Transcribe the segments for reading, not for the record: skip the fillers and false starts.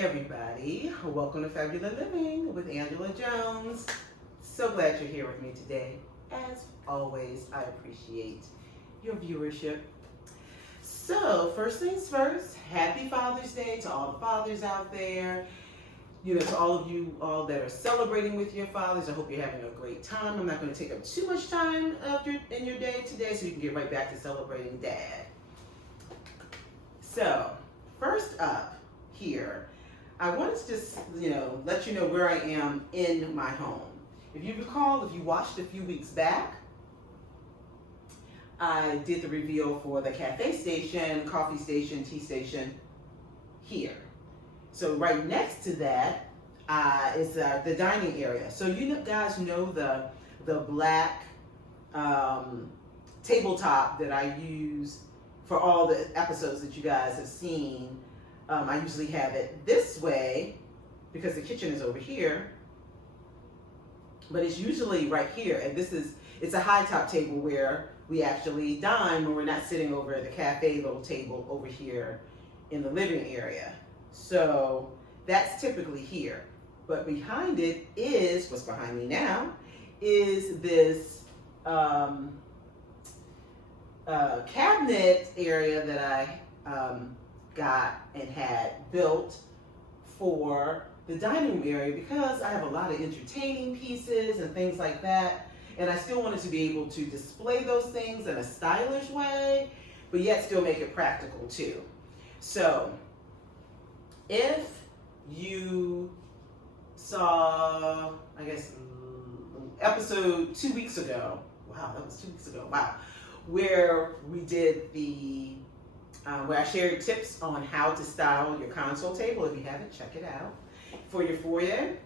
everybody. Welcome to Fabulous Living with Angela Jones. So glad you're here with me today. As always, I appreciate your viewership. So, first things first, happy Father's Day to all the fathers out there. To all of you all that are celebrating with your fathers, I hope you're having a great time. I'm not going to take up too much time in your day today so you can get right back to celebrating Dad. So, first up here, I wanted to just, let you know where I am in my home. If you recall, if you watched a few weeks back, I did the reveal for the cafe station, coffee station, tea station here. So right next to that is the dining area. So you guys know the black tabletop that I use for all the episodes that you guys have seen. I usually have it this way because the kitchen is over here, but it's usually right here. And it's a high top table where we actually dine when we're not sitting over at the cafe little table over here in the living area. So that's typically here. But behind it is, what's behind me now, is this cabinet area that I got and had built for the dining room area because I have a lot of entertaining pieces and things like that, and I still wanted to be able to display those things in a stylish way, but yet still make it practical too. So if you saw, I guess, episode 2 weeks ago, wow, that was 2 weeks ago, wow, where we did where I shared tips on how to style your console table. If you haven't, check it out for your foyer.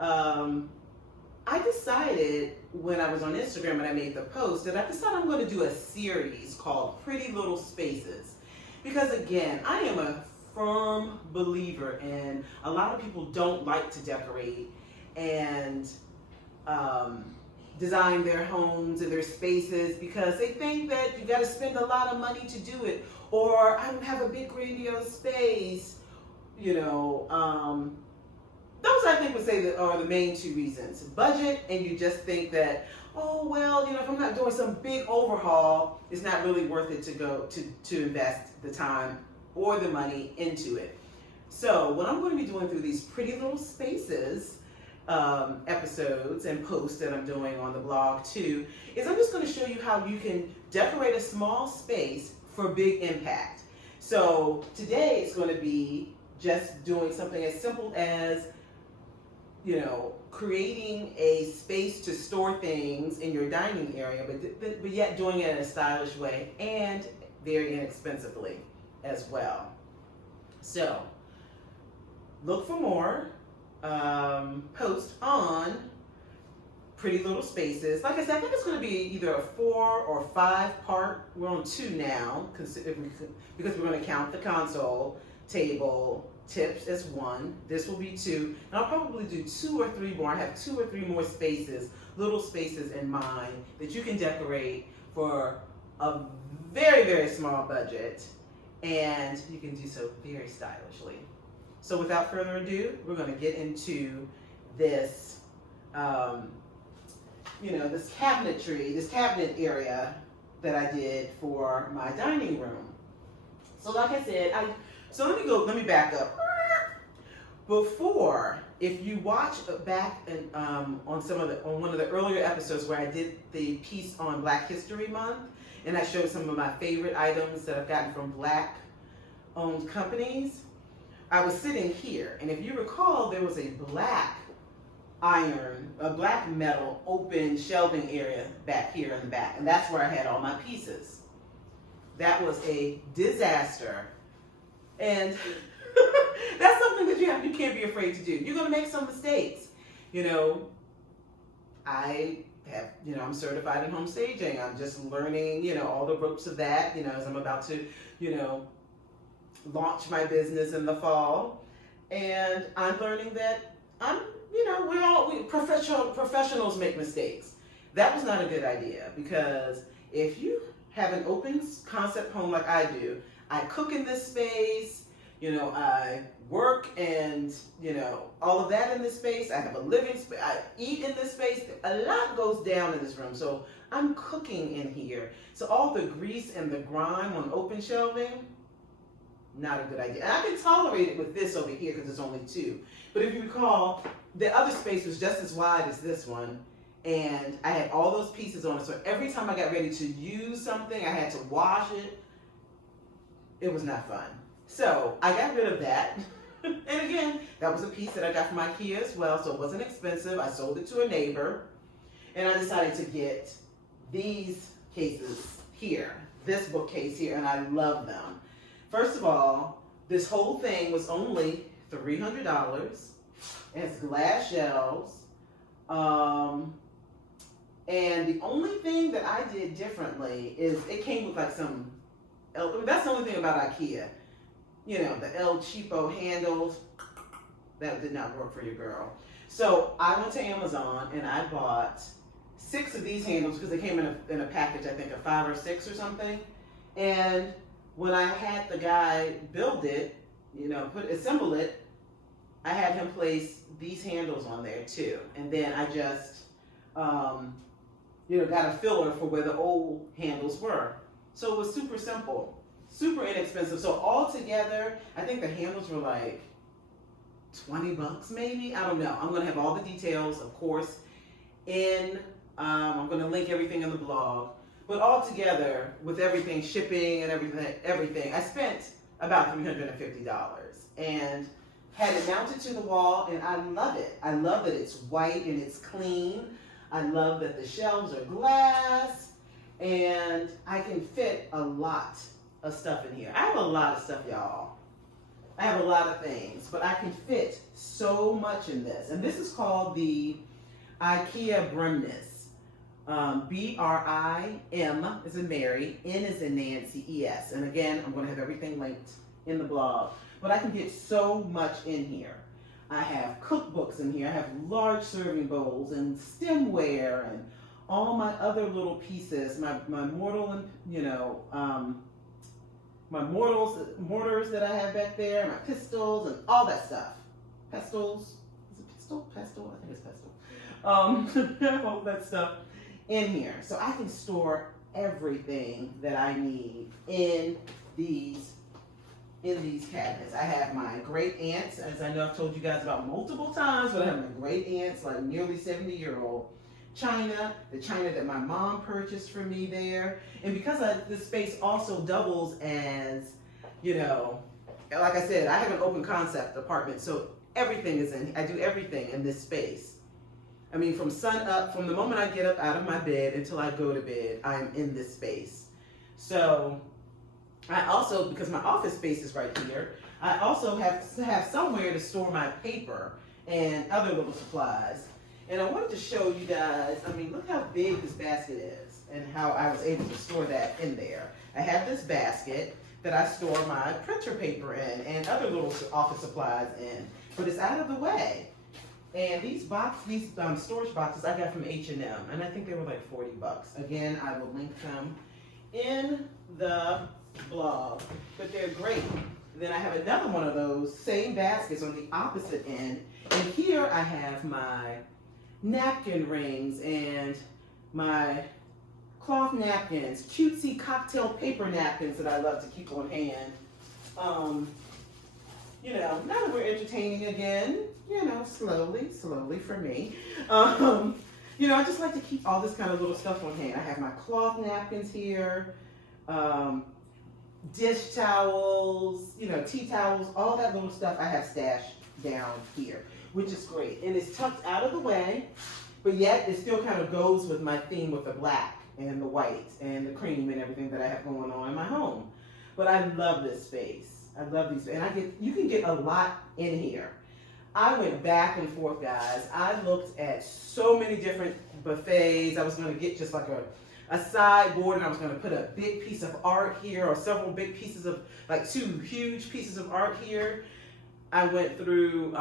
I decided when I was on Instagram and I made the post that I decided I'm going to do a series called Pretty Little Spaces. Because again, I am a firm believer in a lot of people don't like to decorate and design their homes and their spaces because they think that you got to spend a lot of money to do it, or I don't have a big grandiose space. Those I think would say that are the main two reasons: budget, and you just think that, oh well, if I'm not doing some big overhaul, it's not really worth it to go to invest the time or the money into it. So what I'm going to be doing through these Pretty Little Spaces episodes and posts that I'm doing on the blog too, is I'm just going to show you how you can decorate a small space for big impact. So today it's going to be just doing something as simple as, creating a space to store things in your dining area, but yet doing it in a stylish way and very inexpensively as well. So look for more posts on Pretty Little Spaces. Like I said, I think it's going to be either a 4 or 5 part. We're on 2 now because we're going to count the console table tips as 1. This will be 2, and I'll probably do 2 or 3 more. I have 2 or 3 more spaces, little spaces in mind that you can decorate for a very, very small budget, and you can do so very stylishly. So without further ado, we're going to get into this, this cabinetry, this cabinet area that I did for my dining room. So like I said, let me back up. Before, if you watch back on one of the earlier episodes where I did the piece on Black History Month, and I showed some of my favorite items that I've gotten from Black-owned companies, I was sitting here, and if you recall, there was a black metal open shelving area back here in the back, and that's where I had all my pieces. That was a disaster, and that's something that you can't be afraid to do. You're going to make some mistakes. I'm certified in home staging. I'm just learning, all the ropes of that, as I'm about to, launch my business in the fall. And I'm learning that professionals make mistakes. That was not a good idea, because if you have an open concept home like I do, I cook in this space, I work and, all of that in this space. I have a living space. I eat in this space. A lot goes down in this room. So I'm cooking in here. So all the grease and the grime on open shelving, not a good idea. And I can tolerate it with this over here because it's only 2. But if you recall, the other space was just as wide as this one. And I had all those pieces on it. So every time I got ready to use something, I had to wash it. It was not fun. So I got rid of that. And again, that was a piece that I got from IKEA as well. So it wasn't expensive. I sold it to a neighbor. And I decided to get these cases here, this bookcase here, and I love them. First of all, this whole thing was only $300. It has glass shelves. And the only thing that I did differently is it came with like some, that's the only thing about IKEA. The El Cheapo handles, that did not work for your girl. So I went to Amazon and I bought 6 of these handles because they came in a package, I think of 5 or 6 or something. And when I had the guy build it, assemble it, I had him place these handles on there too. And then I just, got a filler for where the old handles were. So it was super simple, super inexpensive. So altogether, I think the handles were like $20 maybe. I don't know. I'm going to have all the details, of course, I'm going to link everything in the blog. But altogether, with everything, shipping and everything, I spent about $350 and had it mounted to the wall, and I love it. I love that it's white and it's clean. I love that the shelves are glass, and I can fit a lot of stuff in here. I have a lot of stuff, y'all. I have a lot of things, but I can fit so much in this. And this is called the IKEA Brimnes. B-R-I-M as in Mary, N as in Nancy, E-S. And again, I'm going to have everything linked in the blog. But I can get so much in here. I have cookbooks in here. I have large serving bowls and stemware and all my other little pieces. My mortar and, my mortars that I have back there, my pistols and all that stuff. Pestles. Is it pistol? Pestle? I think it's pestle. All that stuff in here. So I can store everything that I need in these cabinets. I have my great aunts, as I know I've told you guys about multiple times, but I have my great aunts, like nearly 70-year-old china, the china that my mom purchased for me there. And because this space also doubles as, like I said, I have an open concept apartment, so everything is in, I do everything in this space. I mean, from sun up, from the moment I get up out of my bed until I go to bed, I'm in this space. So I also, because my office space is right here, I also have to have somewhere to store my paper and other little supplies. And I wanted to show you guys, I mean, look how big this basket is and how I was able to store that in there. I have this basket that I store my printer paper in and other little office supplies in, but it's out of the way. And these storage boxes I got from H&M, and I think they were like $40. Again, I will link them in the blog, but they're great. Then I have another one of those same baskets on the opposite end, and here I have my napkin rings and my cloth napkins, cutesy cocktail paper napkins that I love to keep on hand. Now that we're entertaining again, slowly for me. I just like to keep all this kind of little stuff on hand. I have my cloth napkins here, dish towels, tea towels, all that little stuff I have stashed down here, which is great. And it's tucked out of the way, but yet it still kind of goes with my theme with the black and the white and the cream and everything that I have going on in my home. But I love this space. I love these, and you can get a lot in here. I went back and forth, guys. I looked at so many different buffets. I was going to get just like a sideboard, and I was going to put a big piece of art here, or several big pieces of, like 2 huge pieces of art here. I went through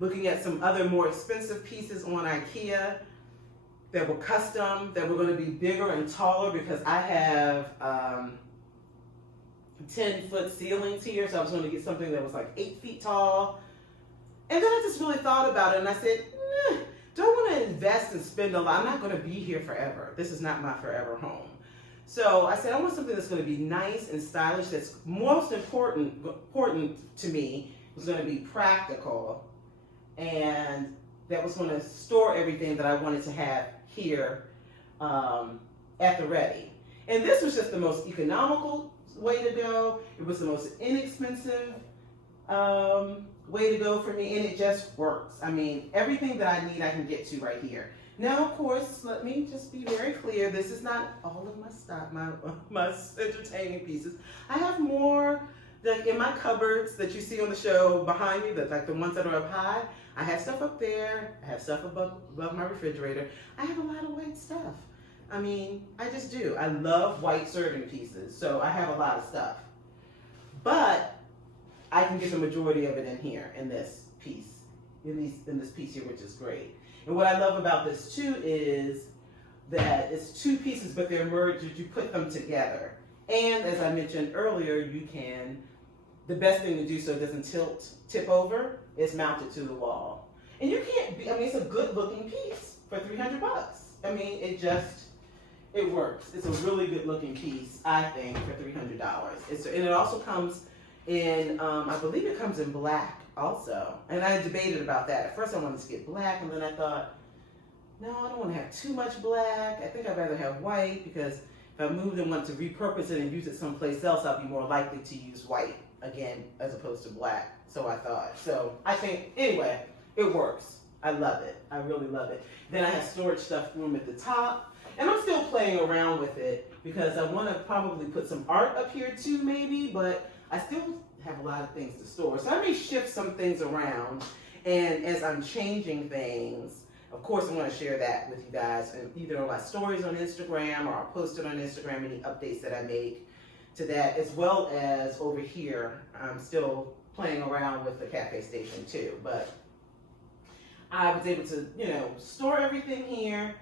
looking at some other more expensive pieces on IKEA that were custom, that were going to be bigger and taller, because I have 10-foot ceilings here, so I was going to get something that was like 8 feet tall. And then I just really thought about it, and I said, do I want to invest and spend a lot? I'm not going to be here forever. This is not my forever home. So I said, I want something that's going to be nice and stylish, that's most important to me, was going to be practical, and that was going to store everything that I wanted to have here at the ready. And this was just the most economical way to go. It was the most inexpensive way to go for me, and it just works. I mean, everything that I need I can get to right here. Now, of course, let me just be very clear. This is not all of my stuff, my entertaining pieces. I have more in my cupboards that you see on the show behind me, like the ones that are up high. I have stuff up there. I have stuff above my refrigerator. I have a lot of white stuff. I mean, I just do. I love white serving pieces, so I have a lot of stuff. But I can get the majority of it in here, in this piece, in this piece here, which is great. And what I love about this too is that it's 2 pieces, but they're merged, you put them together. And as I mentioned earlier, the best thing to do so it doesn't tip over is mount it to the wall. And you can't I mean, it's a good looking piece for $300. I mean, it works. It's a really good looking piece, I think, for $300. And it also comes in, I believe it comes in black also. And I debated about that. At first I wanted to get black, and then I thought, no, I don't want to have too much black. I think I'd rather have white, because if I moved and want to repurpose it and use it someplace else, I'd be more likely to use white again as opposed to black. So I thought. So I think, anyway, it works. I love it. I really love it. Then I have storage stuff room at the top. And I'm still playing around with it because I want to probably put some art up here too, maybe, but I still have a lot of things to store. So I may shift some things around, and as I'm changing things, of course I'm going to share that with you guys, either on my stories on Instagram, or I'll post it on Instagram, any updates that I make to that, as well as over here, I'm still playing around with the cafe station too, but I was able to, store everything here,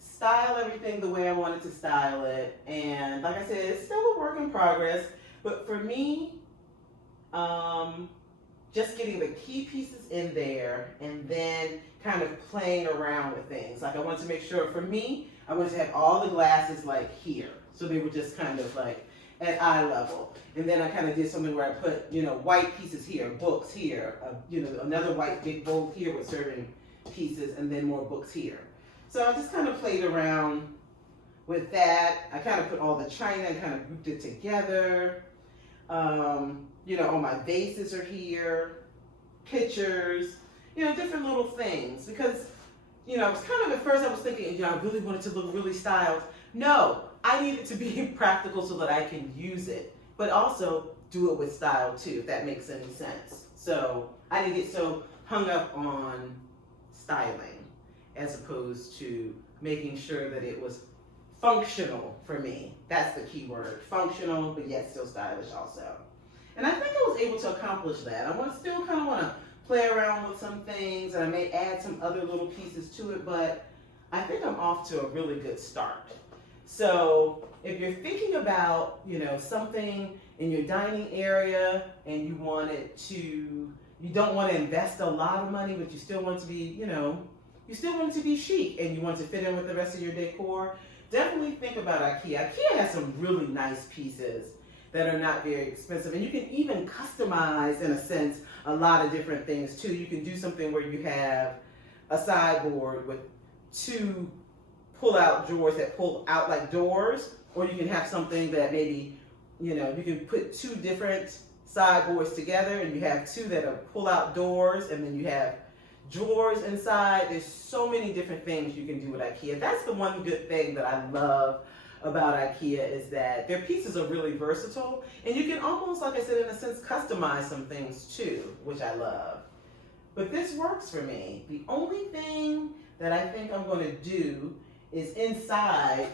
style everything the way I wanted to style it, and like I said, it's still a work in progress, but for me, just getting the key pieces in there and then kind of playing around with things. Like I wanted to make sure, for me, I wanted to have all the glasses like here, so they were just kind of like at eye level. And then I kind of did something where I put, white pieces here, books here, another white big bowl here with serving pieces, and then more books here. So I just kind of played around with that. I kind of put all the china and kind of grouped it together. All my vases are here, pictures, different little things. Because, I was kind of, at first I was thinking, I really wanted to look really styled. No, I need it to be practical so that I can use it, but also do it with style too, if that makes any sense. So I didn't get so hung up on styling as opposed to making sure that it was functional for me. That's the key word, functional, but yet still stylish also. And I think I was able to accomplish that. I still kind of want to play around with some things, and I may add some other little pieces to it, but I think I'm off to a really good start. So if you're thinking about, something in your dining area and you don't want to invest a lot of money, but you still want it to be, you still want it to be chic and you want to fit in with the rest of your decor, definitely think about IKEA. IKEA has some really nice pieces that are not very expensive, and you can even customize, in a sense, a lot of different things too. You can do something where you have a sideboard with 2 pull-out drawers that pull out like doors, or you can have something that maybe, you can put 2 different sideboards together and you have 2 that are pull-out doors, and then you have drawers inside. There's so many different things you can do with IKEA. That's the one good thing that I love about IKEA, is that their pieces are really versatile, and you can almost, like I said, in a sense, customize some things too, which I love. But this works for me. The only thing that I think I'm going to do is inside,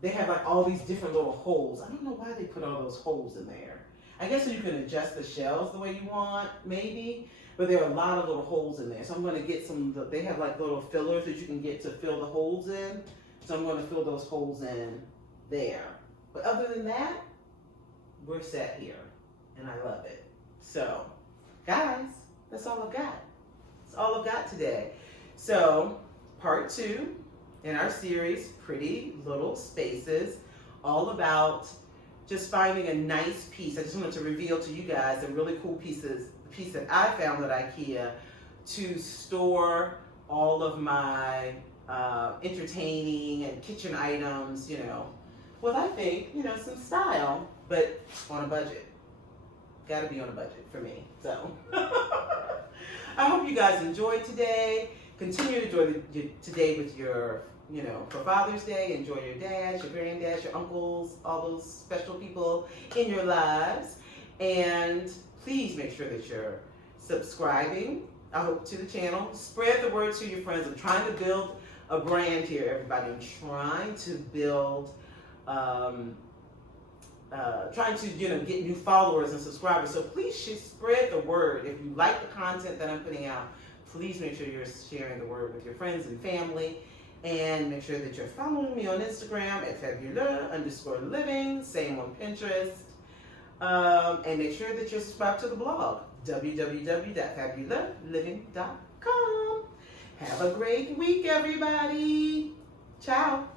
they have like all these different little holes. I don't know why they put all those holes in there. I guess so you can adjust the shelves the way you want, maybe, but there are a lot of little holes in there. So I'm going to get they have like little fillers that you can get to fill the holes in. So I'm going to fill those holes in there. But other than that, we're set here, and I love it. So, guys, that's all I've got. That's all I've got today. So, part 2 in our series, Pretty Little Spaces, all about just finding a nice piece. I just wanted to reveal to you guys the really cool piece that I found at IKEA to store all of my entertaining and kitchen items, with, I think, some style, but on a budget. Got to be on a budget for me. So I hope you guys enjoyed today. Continue to enjoy today with your, for Father's Day. Enjoy your dads, your granddads, your uncles, all those special people in your lives. And please make sure that you're subscribing, I hope, to the channel. Spread the word to your friends. I'm trying to build a brand here, everybody. I'm trying to build, trying to, get new followers and subscribers. So please spread the word. If you like the content that I'm putting out, please make sure you're sharing the word with your friends and family. And make sure that you're following me on Instagram at Fabuleux_living, same on Pinterest. And make sure that you're subscribed to the blog, www.fabulousLiving.com. Have a great week, everybody. Ciao.